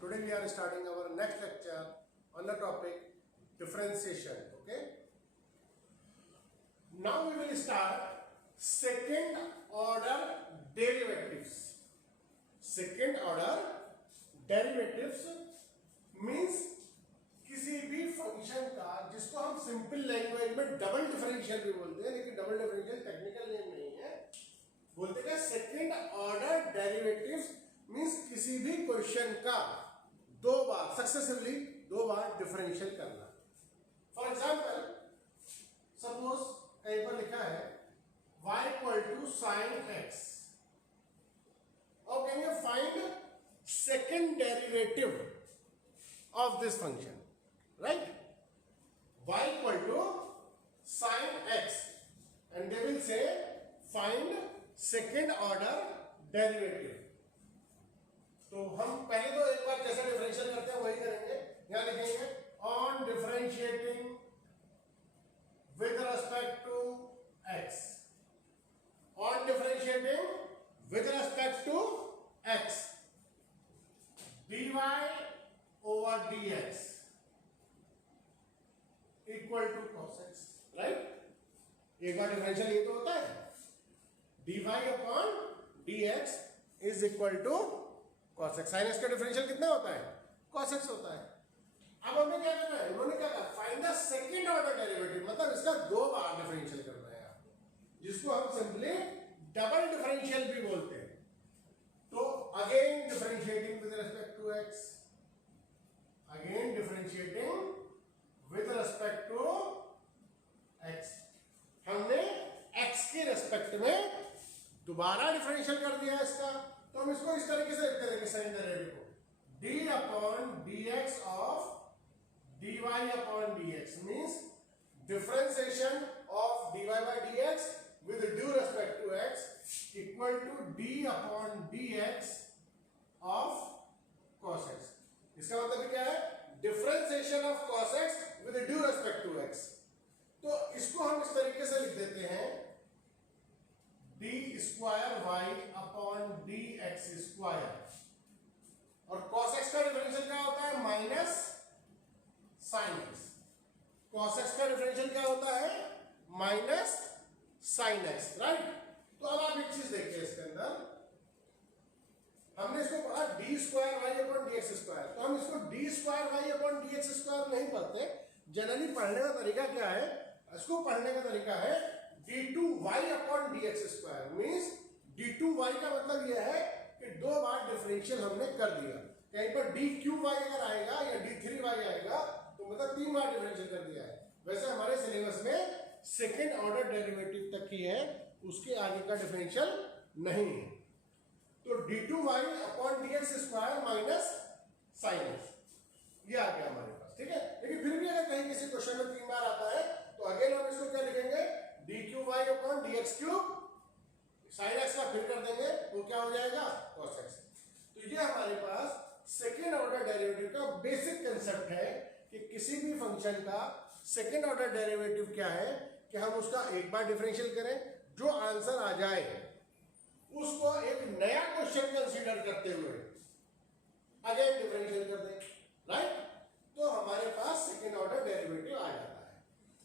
Today we are starting our next lecture on the topic differentiation. Okay. Now we will start second order derivatives. Second order derivatives means किसी भी function का जिसको हम simple language में double differential भी बोलते हैं, लेकिन डबल डिफरेंशियल टेक्निकल नेम नहीं है, बोलते हैं सेकेंड ऑर्डर डेरिवेटिव्स मींस किसी भी क्वेश्चन का दो बार सक्सेसिवली दो बार डिफरेंशियल करना. फॉर एग्जांपल सपोज कहीं पर लिखा है y equal to sine x और कहेंगे find second derivative of this function, right? y equal to sin x and they will say find second order derivative. तो हम पहले तो एक बार जैसा डिफरेंशियल करते हैं वही करेंगे. यहां लिखेंगे on differentiating with respect to x, on differentiating with respect to x dy over dx equal to cos x, right? एक बार डिफरेंशियल ये तो होता है dy upon dx is equal to cos x. sin x का differential कितना होता है? cos x होता है. अब हमें क्या करना है? उन्होंने क्या कहा find the second order derivative, मतलब इसका दो बार डिफरेंशियल करना है आपको, जिसको हम सिंपली डबल डिफरेंशियल भी बोलते हैं. तो again differentiating with respect to x, again differentiating with respect to x. हमने x के रिस्पेक्ट में दोबारा डिफरेंशियल कर दिया इसका, तो हम इसको इस तरीके से लिख करेंगे साइन डेरिवेटिव को d upon dx of dy upon dx means differentiation of dy by dx with due respect to x equal to d upon dx of cos x. इसका मतलब क्या है? Differentiation of cos x with due respect to x. तो इसको हम इस तरीके से लिख देते हैं d square y upon dx square, और cos x का डिफरेंशियल क्या होता है? Minus sine x. cos x का डिफरेंशियल क्या होता है? Minus sine x, right? तो अब आप एक चीज देखिए, इसके अंदर हमने इसको पढ़ा D square Y upon D x square, तो हम इसको D square Y upon D x square नहीं पढ़ते. जनरली पढ़ने का तरीका क्या है? इसको पढ़ने का तरीका है D two Y upon D x square means D two Y का मतलब यह है कि दो बार डिफरेंशियल हमने कर दिया. कहीं पर डी क्यू वाई अगर आएगा या डी थ्री वाई आएगा तो मतलब तीन बार डिफरेंशियल कर दिया है. वैसे हमारे सिलेबस में सेकेंड ऑर्डर डेरिवेटिव तक ही है, उसके आगे का डिफरेंशियल नहीं है. तो D two Y upon D x square minus sine X ये आ गया हमारे पास, ठीक है. लेकिन फिर भी अगर कहीं किसी क्वेश्चन में तीन बार आता है तो अगेन हम इसको क्या लिखेंगे? D cube Y upon D X cube sine X का फिर कर देंगे तो क्या हो जाएगा? cos x. तो ये हमारे पास सेकेंड ऑर्डर डेरिवेटिव का बेसिक कंसेप्ट है कि किसी भी फंक्शन का सेकेंड ऑर्डर डेरिवेटिव क्या है कि हम उसका एक बार डिफरेंशियल करें, जो आंसर आ जाए उसको एक नया क्वेश्चन कंसीडर करते हुए अगेन डिफरेंशियल कर दें, राइट? तो हमारे पास सेकेंड ऑर्डर डेरिवेटिव आ जाता है.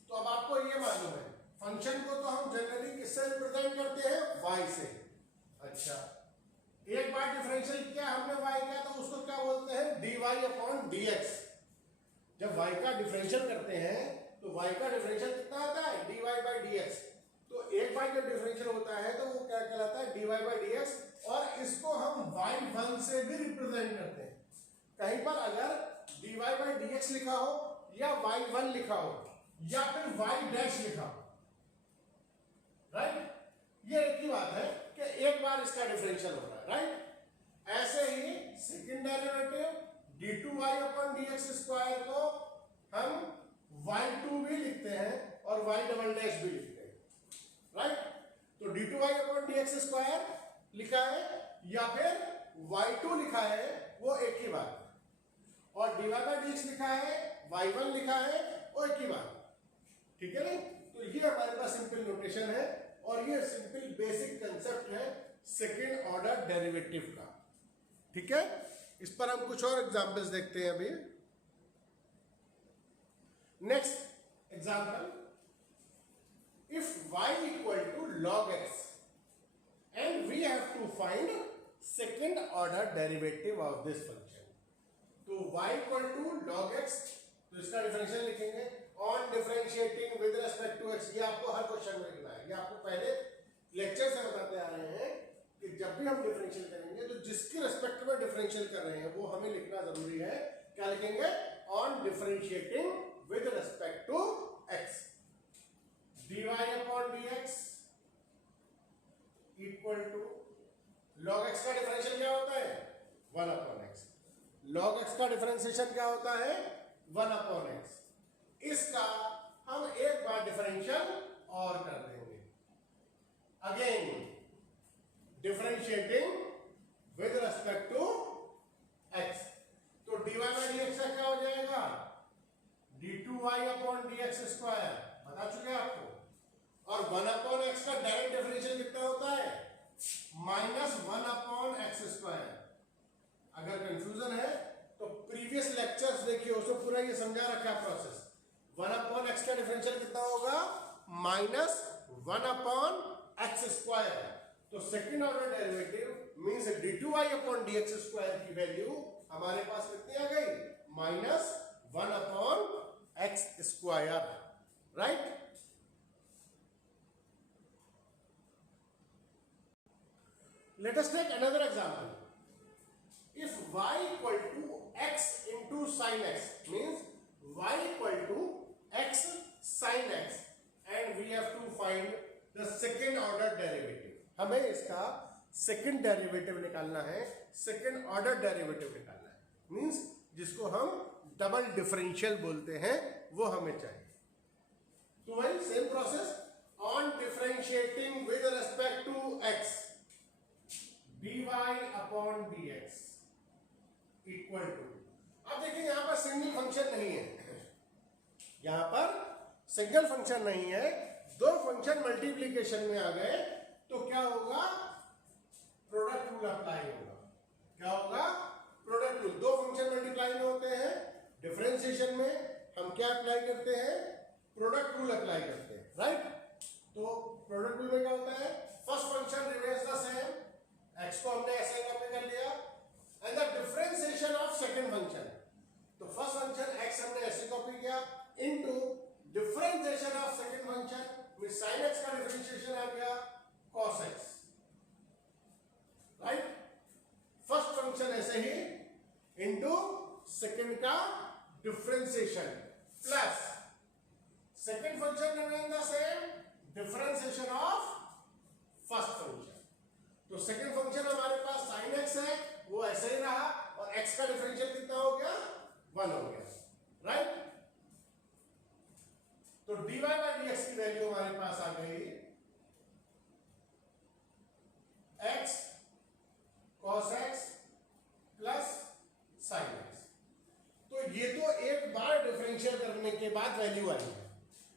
तो अब आपको ये मालूम है फंक्शन को तो हम जनरली किससे रिप्रेजेंट करते हैं? y से. अच्छा, एक बार डिफरेंशियल किया हमने y का तो उसको क्या बोलते हैं? dy upon dx. जब y का डिफरेंशियल करते हैं तो y का डिफरेंशियल कितना आता है? dy by dx. तो एक बार जब डिफरेंशियल होता है तो वो क्या कहलाता है? dy by dx. और इसको हम y1 से भी रिप्रेजेंट करते हैं. कहीं पर अगर dy बाई dx लिखा हो या y1 लिखा हो या फिर y डैश लिखा हो, राइट? ये एक ही बात है कि एक बार इसका डिफरेंशियल हो रहा है, राइट? ऐसे ही second derivative d2y upon dx square को हम y2 भी लिखते हैं और y डबल डैश भी लिखते हैं, राइट? तो d2y अपॉन dx स्क्वायर लिखा है या फिर y2 लिखा है, वो एक ही बात है. और dy बाई dx लिखा है, y1 लिखा है, वो एक ही बात, ठीक है नहीं? तो ये हमारे पास सिंपल नोटेशन है और ये सिंपल बेसिक कंसेप्ट है सेकेंड ऑर्डर डेरिवेटिव का, ठीक है. इस पर हम कुछ और एग्जांपल्स देखते हैं अभी। Next example, if y equal to log x and we have to find second order derivative of this function. तो y equal to log x, तो इसका डिफरेंशियल लिखेंगे on differentiating with respect to x। ये आपको हर question में लिखना है, ये आपको पहले लेक्चर से बताते आ रहे हैं कि जब भी हम डिफरेंशियल करेंगे तो जिसके रिस्पेक्ट में डिफरेंशियल कर रहे हैं वो हमें लिखना जरूरी है। क्या लिखेंगे? On differentiating with respect to x, dy upon dx equal to log x का डिफरेंशियल क्या होता है? 1 अपॉन x। log x का डिफरेंशिएशन क्या होता है? 1 अपॉन x। इसका हम एक बार डिफरेंशियल और कर देंगे, again differentiating with respect to x। तो dy बाई dx का क्या हो जाएगा? d2y अपॉन dx स्क्वायर, बता चुके आपको। और 1 अपॉन x का डायरेक्ट डिफरेंशियल कितना होता है? -1 अपॉन x स्क्वायर। अगर कंफ्यूजन है तो प्रीवियस लेक्चर्स देखिए, उसमें पूरा ये समझा रखा है प्रोसेस। 1 अपॉन x का डिफरेंशियल कितना होगा? -1 अपॉन x स्क्वायर। तो second order derivative means d2y upon dx square की वैल्यू हमारे पास कितनी आ गई? -1 upon x square, right. Let us take another example. If y equal to x into sin x means y equal to x sin x and we have to find the second order derivative. हमें इसका second derivative निकालना है, second order derivative निकालना है, means जिसको हम double differential बोलते हैं, वो हमें चाहिए। तो वही same process, on differentiating with respect to x dy upon dx equal to, अब देखिए यहां पर सिंगल फंक्शन नहीं है, यहां पर सिंगल फंक्शन नहीं है, दो फंक्शन मल्टीप्लीकेशन में आ गए तो क्या होगा? प्रोडक्ट रूल अप्लाई होगा। क्या होगा? Product rule. दो फंक्शन मल्टीप्लाई में होते हैं, डिफरेंशिएशन में हम क्या अप्लाई करते हैं? प्रोडक्ट रूल अप्लाई करते हैं, राइट। तो प्रोडक्ट रूल में क्या होता है? First function remains the same, x को हमने ऐसे कॉपी कर लिया, and the differentiation of second function, तो फर्स्ट फंक्शन x हमने ऐसे कॉपी किया into differentiation of second function में sin x का डिफरेंशिएशन आ गया cos x, right. First function ऐसे ही इनटू सेकंड का differentiation plus second function remain the same, differentiation of first function. तो सेकंड फंक्शन हमारे पास sin x है, वो ऐसे ही रहा, और x का डिफरेंशियल कितना हो गया? 1 हो गया, राइट। तो dy बाई dx की वैल्यू हमारे पास आ गई x cos x plus sin x। तो ये तो एक बार डिफरेंशियल करने के बाद वैल्यू आई है,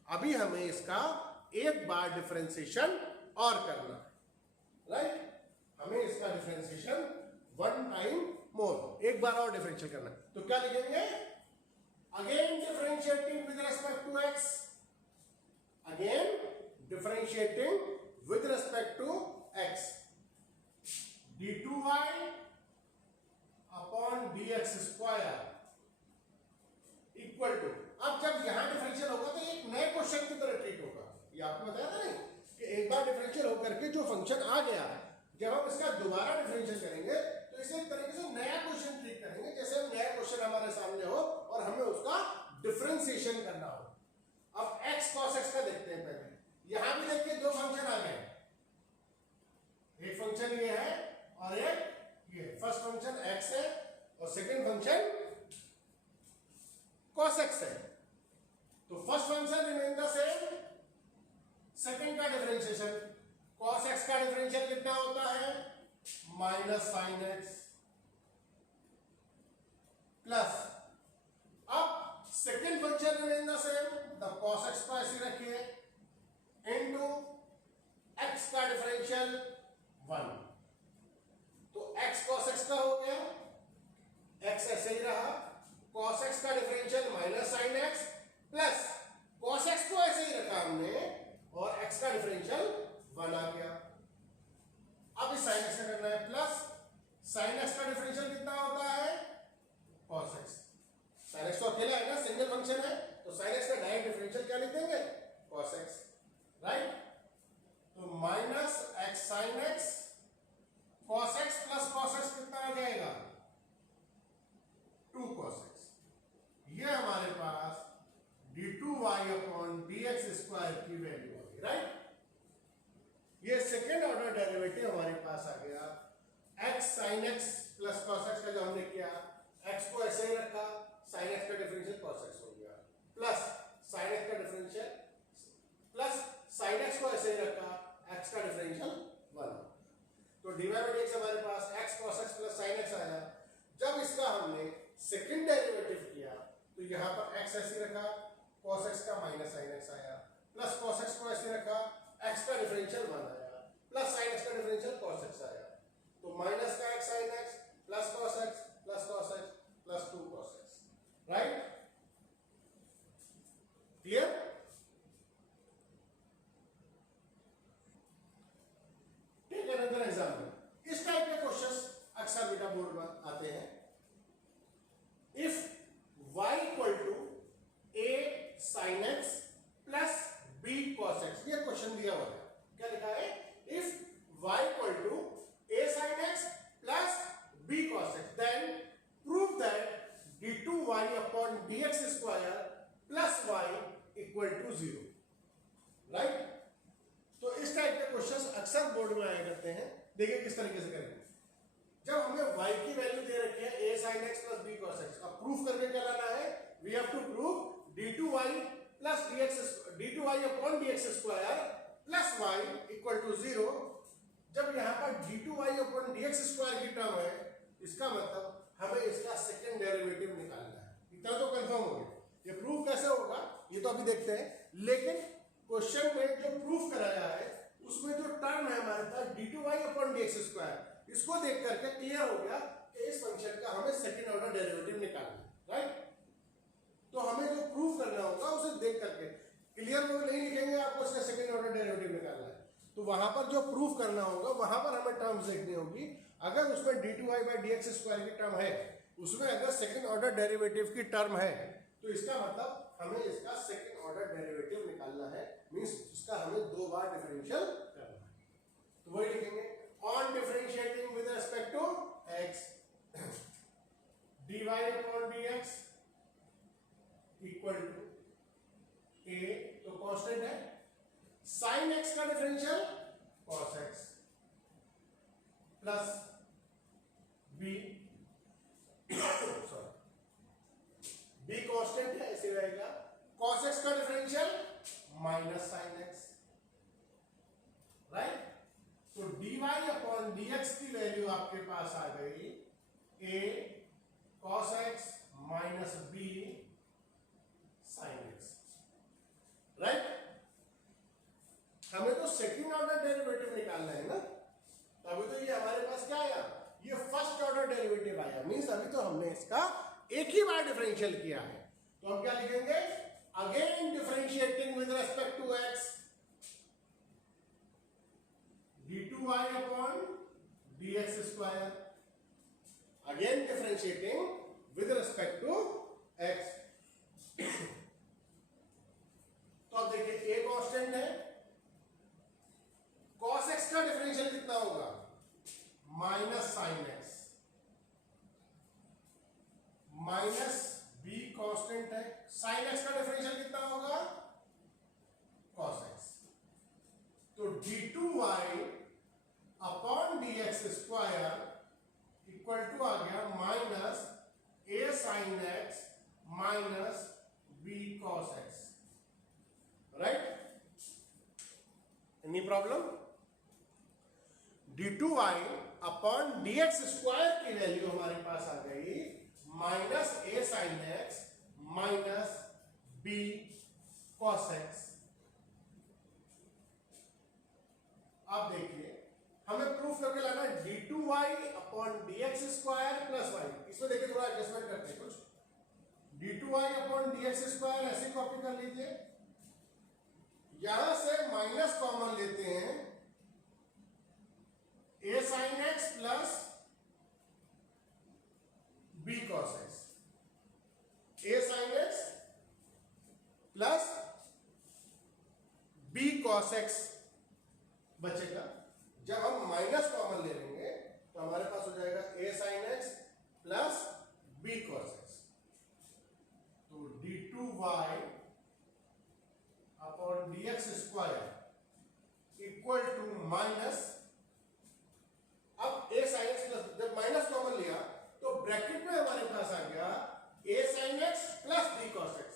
अभी हमें इसका एक बार डिफरेंशिएशन और करना है, राइट। हमें इसका डिफरेंशिएशन 1 टाइम मोर, एक बार और डिफरेंशिएट करना है। तो क्या लिखेंगे? Again differentiating with respect to x, again differentiating with respect to x, d2y upon dx square equal to, अब जब यहां डिफरेंशियल होगा तो एक नए क्वेश्चन की तरह ट्रीट होगा। ये आपको बताया था नहीं कि एक बार डिफरेंशियल होकर के जो फंक्शन आ गया है, जब हम इसका दोबारा डिफरेंशियल करेंगे तो इसे एक तरीके से नया क्वेश्चन ट्रीट करेंगे, जैसे हम नया क्वेश्चन हमारे सामने हो और हमें उसका डिफरेंशिएशन करना हो। अब x cos x का देखते हैं पहले। यहां भी देखिए दो फंक्शन आ गए, एक फंक्शन ये है और एक ये। फर्स्ट फंक्शन x है और सेकंड फंक्शन cos x है। तो first function remain the same, second का डिफरेंशिएशन cos x का डिफरेंशियल कितना होता है? माइनस sin x प्लस, अब second function remain the same, the cos x को ऐसे रखिए इनटू x का डिफरेंशियल 1, तो x cos x का हो गया कितना होता है cos x। sin x तो अकेला है ना, सिंगल फंक्शन है, तो sin x का डायरेक्ट डिफरेंशियल क्या लिख देंगे cos x, राइट। तो minus x sin x cos x plus cos x कितना आ जाएगा 2 cos x। ये हमारे पास d2y अपॉन dx स्क्वायर की वैल्यू आ गई, राइट। ये सेकेंड ऑर्डर डेरिवेटिव हमारे पास आ गया x sin x plus cos x का जो हमने किया, x को ऐसे ही रखा, sin x का डिफरेंशियल cos x हो गया, प्लस sin x का डिफरेंशियल प्लस sin x को ऐसे ही रखा, x का डिफरेंशियल 1। तो dy बाई dx हमारे पास x cos x plus sin x आया। जब इसका हमने सेकेंड डेरिवेटिव किया तो यहाँ पर x ऐसे रखा, cos x का माइनस sin x आया, प्लस cos x को ऐसे रखा, x का डिफरेंशियल 1 आया, प्लस sin x का डिफरेंशियल cos x आया। तो माइनस का x sin x plus cos x plus cos x plus 2 cos x, right. Clear? Take another example. इस टाइप के क्वेश्चंस अक्सर बेटा बोर्ड में आते हैं। If y equal to a sin x plus b cos x, ये question दिया हुआ है, क्या लिखा है, if y equal to a sin x plus b cos x then prove that d2y upon dx square plus y equal to 0, right. तो इस type के क्वेश्चंस अक्सर बोर्ड में आया करते हैं। देखिए किस तरीके से करेंगे। जब हमें y की वैल्यू दे रखी है a sin x plus b cos x, अब प्रूफ करके क्या लाना है, we have to prove d2y plus d2y upon dx square plus y equal to 0। जब यहाँ पर d2y upon dx square की टर्म है, इसका मतलब हमें इसका सेकंड डेरिवेटिव निकालना है। इतना तो कंफर्म हो गया। ये प्रूफ कैसे होगा ये तो अभी देखते हैं, लेकिन क्वेश्चन में जो प्रूफ कराया है उसमें जो टर्म है हमारे पास d2y upon dx square, इसको देख करके क्लियर हो गया कि इस फंक्शन का हमें सेकंड ऑर्डर डेरिवेटिव निकालना है, राइट। तो हमें जो प्रूफ करना होगा उसे देख करके, क्लियर वो नहीं लिखेंगे आपको इसका सेकंड ऑर्डर डेरिवेटिव निकालना है, तो वहां पर जो प्रूफ करना होगा वहां पर हमें टर्म्स देखनी होगी। अगर उसमें d2y by dx स्क्वायर की टर्म है, उसमें अगर सेकंड ऑर्डर डेरिवेटिव की टर्म है, तो इसका मतलब हमें इसका सेकंड ऑर्डर डेरिवेटिव निकालना है, मींस इसका हमें 2 बार डिफरेंशियल करना है। तो वही लिखेंगे, on differentiating with respect to x dy upon dx equal to a, तो कांस्टेंट है, sin x का differential cos x plus b sorry b constant है, ऐसे रहेगा, cos x का differential minus sin x, right. तो dy अपॉन dx की value आपके पास आ गई a cos x minus b sin x, right. हमें तो सेकंड ऑर्डर डेरिवेटिव निकालना है ना, तो अभी तो ये हमारे पास क्या आया, ये फर्स्ट ऑर्डर डेरिवेटिव आया, मींस अभी तो हमने इसका एक ही बार डिफरेंशियल किया है। तो हम क्या लिखेंगे, again differentiating with respect to x d2y upon dx square, again differentiating with respect to x। तो अब देखिए a कांस्टेंट है, cos x का डिफरेंशियल कितना होगा, minus sin x, minus b constant है, sin x का डिफरेंशियल कितना होगा, cos x। तो d2y upon dx square equal to आ गया minus a sin x minus b cos x, right. Any problem, d2y upon dx square की value हमारे पास आ गई minus a sin x minus b cos x। अब देखिए हमें प्रूफ करके लाना है d2y upon dx square plus y। इसमें देखिए थोड़ा एडजस्टमेंट करते हैं, कुछ d2y अपॉन dx स्क्वायर ऐसे कॉपी कर लीजिए, यहां से माइनस कॉमन लेते हैं, a sin x plus cos x, a sin x plus b cos x बचेगा। जब हम माइनस कॉमन ले लेंगे तो हमारे पास हो जाएगा a sin x plus b cos x। तो d2y upon dx square equal to minus, अब a sin x प्लस, जब माइनस कॉमन लिया तो ब्रैकेट में हमारे पास आ गया a sin x plus b cos x।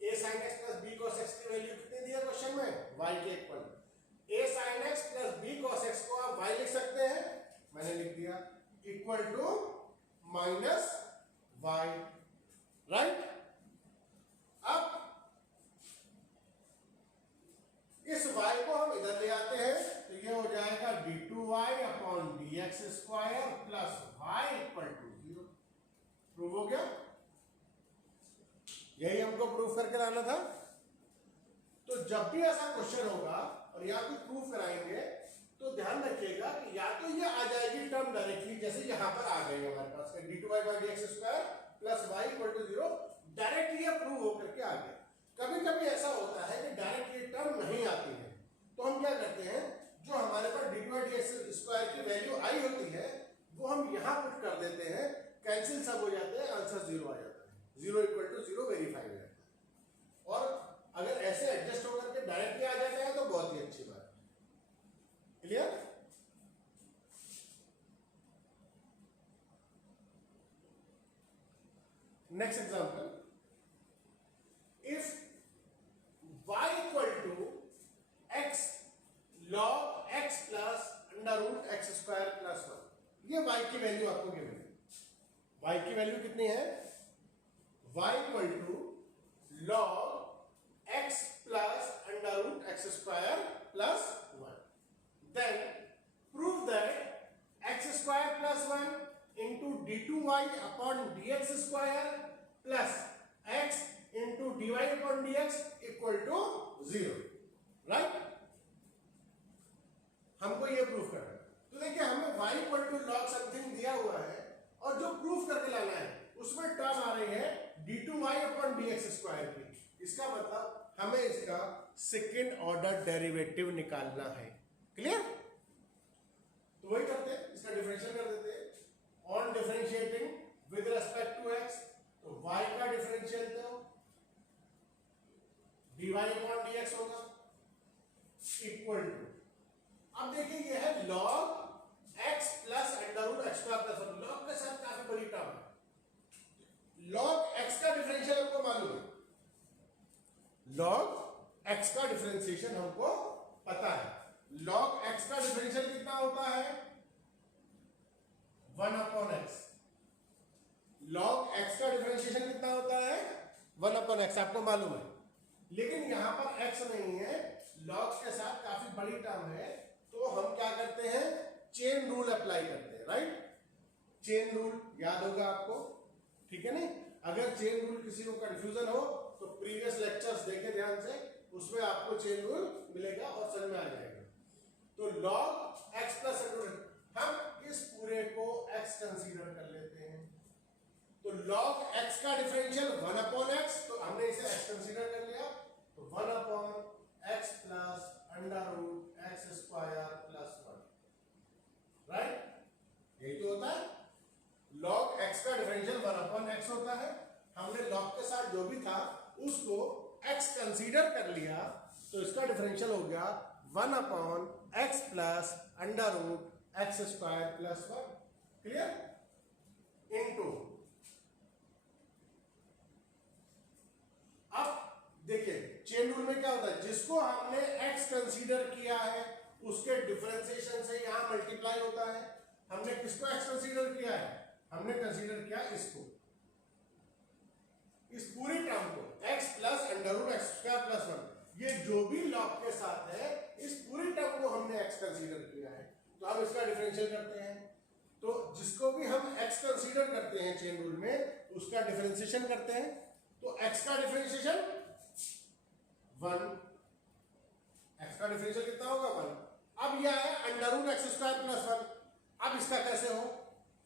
a sin x plus b cos x की वैल्यू कितनी दिया क्वेश्चन में, y के equal. a sin x plus b cos x को आप y लिख सकते हैं, मैंने लिख दिया, equal to minus y, right. अब इस y को हम इधर ले आते हैं तो ये हो जाएगा d2y upon dx square plus y equal to 0। Prove हो गया, यही हमको प्रूफ करके लाना था। तो जब भी ऐसा क्वेश्चन होगा और या कोई प्रूफ कराएंगे तो ध्यान रखिएगा कि या तो ये आ जाएगी टर्म डायरेक्टली, जैसे यहां पर आ गई हमारे पास d2y by dx square plus y equal to 0, direct ये प्रूव होकर के आ गया। कभी कभी ऐसा होता है कि डायरेक्ट ये टर्म नहीं आती है, तो हम क्या करते हैं, जो हमारे पास d2y dx स्क्वायर की वैल्यू आई होती है वो हम यहां पुट कर देते हैं, कैंसिल सब हो जाते हैं, आंसर 0 आ जाता है, 0 इक्वल टू 0 वेरीफाई हो जाता है। और अगर ऐसे एडजस्ट होकर के डायरेक्टली आ जाता है तो बहुत ही अच्छी बात है। Clear? Next example, if y equal to x log x plus under root x square plus 1, ये y की वैल्यू आपको गिवन है। y की वैल्यू कितनी है, y equal to log x plus under root x square plus 1, then prove that x square plus 1 into d2y upon dx square plus x into dy upon dx equal to 0, right. हमको ये proof करना है। तो देखिए हमें y equal to log something दिया हुआ है और जो प्रूफ करके लाना है उसमें टर्म आ रही है d2y अपॉन dx स्क्वायर की। इसका मतलब हमें इसका सेकेंड ऑर्डर डेरिवेटिव निकालना है। क्लियर? तो वही करते हैं, इसका डिफरेंशियल कर देते हैं। On differentiating with respect to x, तो y का डिफरेंशियल तो dy अपॉन dx होगा इक्वल टू, अब देखिए ये है log x plus under root x square plus 1, log के साथ काफी बड़ी टर्म है। log x का डिफरेंशियल हमको मालूम है, log x का डिफरेंशिएशन हमको पता है। log x का डिफरेंशियल कितना होता है, 1 अपॉन x। log x का डिफरेंशिएशन कितना होता है, 1 अपॉन x, आपको मालूम है। लेकिन यहां पर x नहीं है, log के साथ काफी बड़ी टर्म है, तो हम क्या करते हैं, चेन रूल अप्लाई करते हैं, राइट। चेन रूल याद होगा आपको, ठीक है नहीं। अगर चेन रूल किसी को कंफ्यूजन हो तो प्रीवियस लेक्चर्स देखें ध्यान से, उसमें आपको चेन रूल मिलेगा और समझ में आ जाएगा। तो log x प्लस हम इस पूरे को x कंसीडर कर लेते हैं, तो log x का डिफरेंशियल 1 अपॉन x, तो हमने इसे x कंसीडर कर लिया, तो 1 upon x plus under root x square plus 1, right. यही तो होता है, log x का डिफरेंशियल 1 अपॉन x होता है। हमने log के साथ जो भी था उसको x कंसीडर कर लिया, तो इसका डिफरेंशियल हो गया 1 upon x plus under root x square plus 1। Clear? Into, अब देखिए चेन रूल में क्या होता है, जिसको हमने x कंसीडर किया है उसके डिफरेंशिएशन से यहां मल्टीप्लाई होता है। हमने किसको x कंसीडर किया है, हमने कंसीडर किया इसको, इस पूरी टर्म को x plus under root x square plus 1, ये जो भी log के साथ है इस पूरी टर्म को हमने x कंसीडर किया है, तो हम इसका डिफरेंशियल करते हैं। तो जिसको भी हम x कंसीडर करते हैं चेन रूल में उसका डिफरेंशिएशन करते हैं, तो x का डिफरेंशिएशन 1, x का डिफरेंशियल कितना होगा 1। अब यह है under root x square plus 1, अब इसका कैसे हो,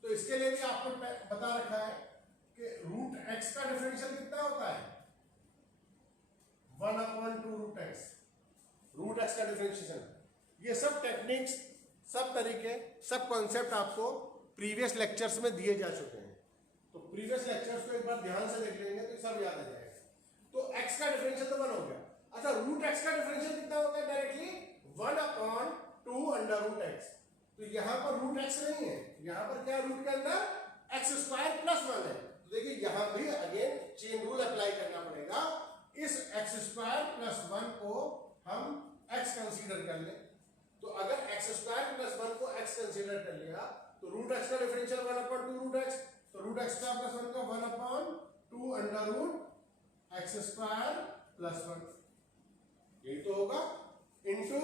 तो इसके लिए भी आपको बता रखा है, कि रूट एक्स का डिफरेंशियल कितना होता है 1/2 रूट एक्स, रूट एक्स का डिफरेंशिएशन। ये सब टेक्निक्स, सब तरीके, सब कॉन्सेप्ट आपको प्रीवियस लेक्चर्स में दिए जा चुके हैं, तो प्रीवियस लेक्चर्स को एक बार ध्यान से देख लेंगे तो सब याद आ जाएगा। तो x का डिफरेंशियल तो 1 हो गया। अच्छा, रूट x का डिफरेंशियल कितना होता है डायरेक्टली 1/2 अंडर रूट x। तो यहां पर रूट x नहीं है, यहां पर क्या रूट के अंदर x² + 1 है। तो देखिए यहां भी अगेन चेन रूल अप्लाई करना पड़ेगा। इस x² + 1 को हम x कंसीडर कर लें, तो अगर x² + 1 को x कंसीडर कर लिया तो रूट x का डिफरेंशियल 1/2 रूट x, तो रूट x² + 1 का 1/2 अंडर रूट x² + 1, यही तो होगा। इनटू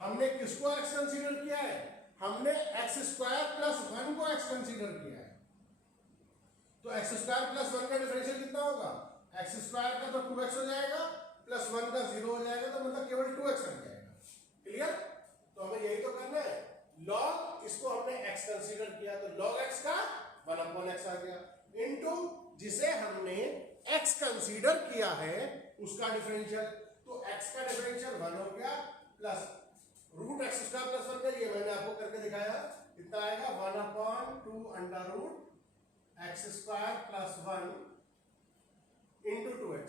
हमने किसको x कंसीडर किया है, हमने x² + 1 को x कंसीडर किया है। तो x² + 1 का डिफरेंशियल कितना होगा, x² का तो 2x हो जाएगा प्लस 1 का 0 हो जाएगा, तो मतलब केवल 2x रह जाएगा। क्लियर? तो हमें यही तो करना है। log इसको हमने x कंसीडर किया तो log x का 1/x आ गया, इनटू जिसे हमने x कंसीडर किया है उसका डिफरेंशियल, तो x का डिफरेंशियल 1 हो गया प्लस रूट x² + 1 का, ये मैंने आपको करके दिखाया, कितना आएगा 1/2 under root x² + 1 into 2x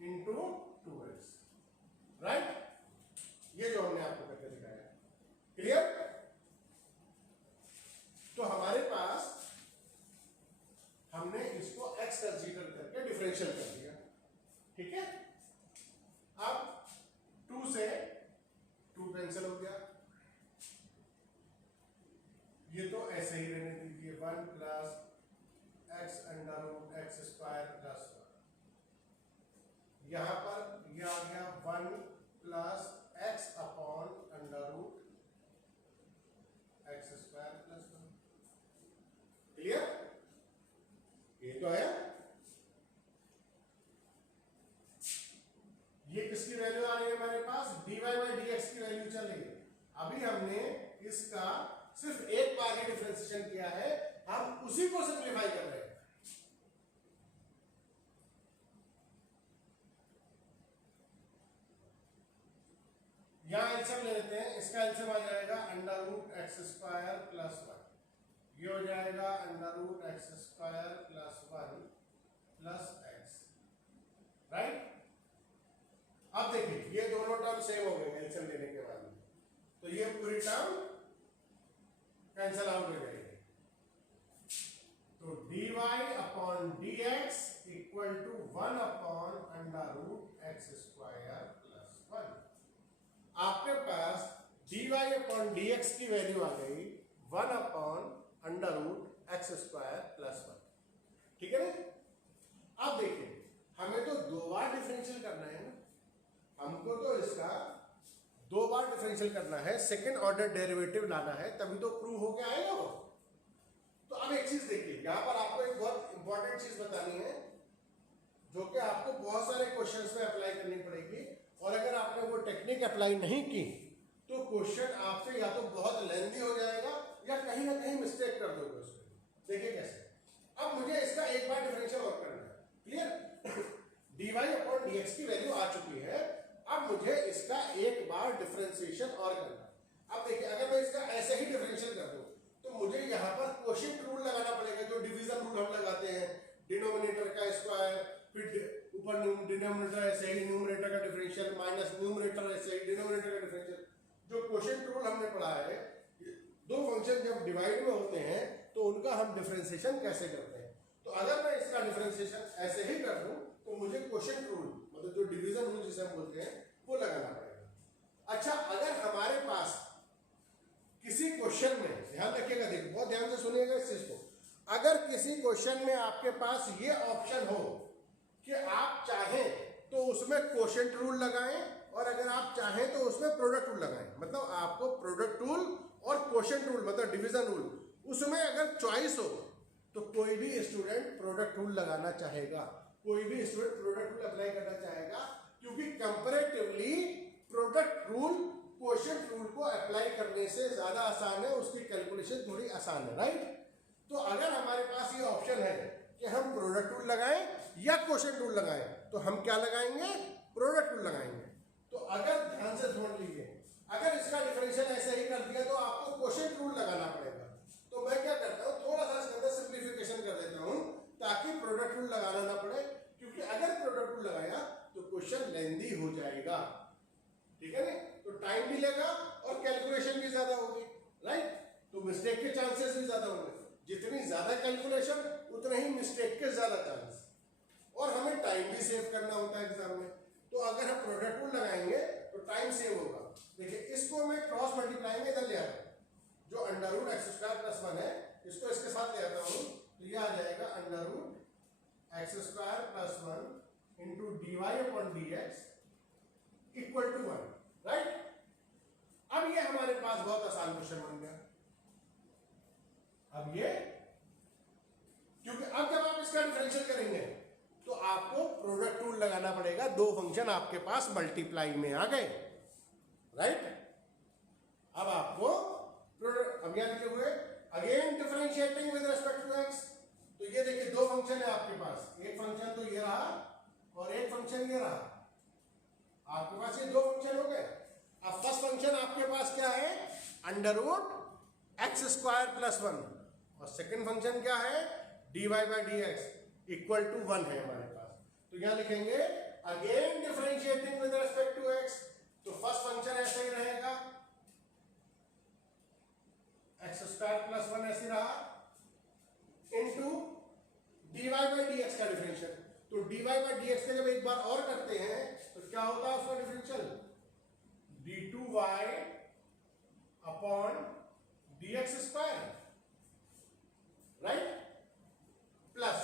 into 2x, right? ये जो हमने आपको करके दिखाया। क्लियर? तो हमारे पास हमने इसको x कंसीडर करके डिफरेंशियल कर दिया, ठीक है। अब 2 से 2 कैंसिल हो गया, ये तो ऐसे ही रहने दीजिए, 1 + x अंडर रूट x² + 1, यहां पर ये आ गया 1 + x upon under root x² + 1। Clear? ये तो है। ये किसकी वैल्यू आ रही है हमारे पास, dy/dx की वैल्यू चल रही है। अभी हमने इसका सिर्फ एक बार ही डिफरेंशिएशन किया है, हम उसी को सिंप्लीफाई कर रहे हैं। यहां एलसीएम ले लेते हैं, इसका एलसीएम आ जाएगा अंडर रूट x² + 1, ये हो जाएगा under root x² + 1 plus x, right? अब देखिए ये दोनों टर्म सेम हो गए एलसीएम लेने के बाद में, तो ये पूरी टर्म कैंसल आउट हो जाएगी। तो dy/dx = 1/√x² + 1। आपके पास dy/dx की वैल्यू आ गई 1/√x² + 1, ठीक है ना? अब देखिए हमें तो 2 बार डिफरेंशियल करना है ना, हमको तो इसका 2 बार डिफरेंशियल करना है, सेकेंड ऑर्डर डेरिवेटिव लाना है, तभी तो प्रूव होके आएगा वो। तो अब एक चीज देखिए, यहां पर आपको एक बहुत इंपॉर्टेंट चीज बतानी है जो कि आपको बहुत सारे क्वेश्चंस में अप्लाई करनी पड़ेगी, और अगर आपने वो टेक्निक अप्लाई नहीं की तो क्वेश्चन आपसे या तो बहुत लेंथी हो जाएगा या कहीं ना कहीं मिस्टेक कर दोगे उसमें। देखिए कैसे। अब मुझे इसका एक बार डिफरेंशियल और करना है, क्लियर? dy/dx की वैल्यू आ चुकी है, अब मुझे इसका एक बार डिफरेंशिएशन और करना है। अब देखिए अगर मैं इसका ऐसे ही डिफरेंशियल कर दूं तो मुझे यहाँ पर क्वोशिएंट रूल लगाना पड़ेगा, जो डिवीजन रूल हम लगाते हैं, डिनोमिनेटर का स्क्वायर, फिर ऊपर डिनोमिनेटर ऐसे ही, न्यूमरेटर का डिफरेंशियल माइनस न्यूमरेटर ऐसे ही, डिनोमिनेटर का डिफरेंशियल। जो क्वोशिएंट रूल हमने पढ़ा है, 2 फंक्शन जब डिवाइड में होते हैं तो उनका हम डिफरेंशिएशन कैसे करते हैं। तो अगर मैं इसका डिफरेंशिएशन ऐसे ही कर दूं तो मुझे क्वोशिएंट रूल, मतलब जो डिवीजन रूल जिसे हम बोलते हैं, वो लगाना पड़ेगा। अच्छा, अगर हमारे पास किसी क्वेश्चन में, ध्यान रखिएगा, देखिए बहुत ध्यान से सुनिएगा इस चीज को, अगर किसी क्वेश्चन में आपके पास ये ऑप्शन हो कि आप चाहें तो उसमें क्वोशिएंट रूल लगाएं और अगर आप चाहें तो उसमें प्रोडक्ट रूल लगाएं, मतलब आपको प्रोडक्ट रूल और क्वोशिएंट रूल मतलब डिवीजन रूल, उसमें अगर चॉइस हो तो कोई भी स्टूडेंट प्रोडक्ट रूल लगाना चाहेगा, कोई भी स्टूडेंट प्रोडक्ट रूल अप्लाई करना चाहेगा, क्योंकि comparatively product rule quotient rule को अप्लाई करने से ज्यादा आसान है, उसकी कैलकुलेशन थोड़ी आसान है, राइट? तो अगर हमारे पास ये ऑप्शन है कि हम प्रोडक्ट रूल लगाएं या क्वोशिएंट रूल लगाएं, तो हम क्या लगाएंगे? प्रोडक्ट रूल लगाएंगे। तो अगर ध्यान से समझ लीजिए, अगर इसका डिफरेंशियल ऐसे ही कर दिया तो आपको क्वोशिएंट रूल लगाना पड़ेगा। तो मैं क्या करता हूँ, थोड़ा सा इसके अंदर सिंप्लीफिकेशन कर देता हूँ ताकि प्रोडक्ट रूल लगाना ना पड़े, क्योंकि अगर प्रोडक्ट रूल लगाया तो क्वेश्चन लेंदी हो जाएगा, ठीक है ना? तो टाइम भी लेगा और कैलकुलेशन भी ज्यादा होगी, राइट? तो मिस्टेक के चांसेस भी ज्यादा होंगे। जितनी ज्यादा कैलकुलेशन उतने ही मिस्टेक के ज्यादा चांस, और हमें टाइम भी सेव करना होता है एग्जाम में। तो अगर हम प्रोडक्ट रूल लगाएंगे तो टाइम सेव होगा। देखिए, इसको मैं क्रॉस मल्टीप्लाई में इधर ले आता हूं, जो under root x square plus 1 है इसको इसके साथ ले आता हूं, तो ये आ जाएगा under root x square plus 1 into d y upon D x equal to 1, right? अब ये हमारे पास बहुत आसान क्वेश्चन बन गया। अब ये, क्योंकि अब जब आप इसका डिफरेंशियल करेंगे तो आपको प्रोडक्ट रूल लगाना पड़ेगा। दो फंक्शन आपके पास मल्टीप्लाई में आ गए, राइट? अब आपको प्रोडक्ट, अब यहां लिखे हुए again differentiating with respect to x. तो ये देखिए, दो फंक्शन है आपके पास, एक फंक्शन तो ये रहा और एक फंक्शन ये रहा। आपके पास ये दो फंक्शन हो गए। अब फर्स्ट फंक्शन आपके पास क्या है? Under root x square plus 1, और सेकंड फंक्शन क्या है? D y by d x equal to 1 है हमारे पास। तो यहां लिखेंगे again differentiating with respect to x. तो फर्स्ट फंक्शन ऐसे ही रहेगा, एक्स स्क्वायर प्लस 1 ऐसे रहा, into d y by d x का डिफरेंशियल। तो d y by d x का जब एक बार और करते हैं तो क्या होता है उसका differential? D two Y upon D x square, right? Plus,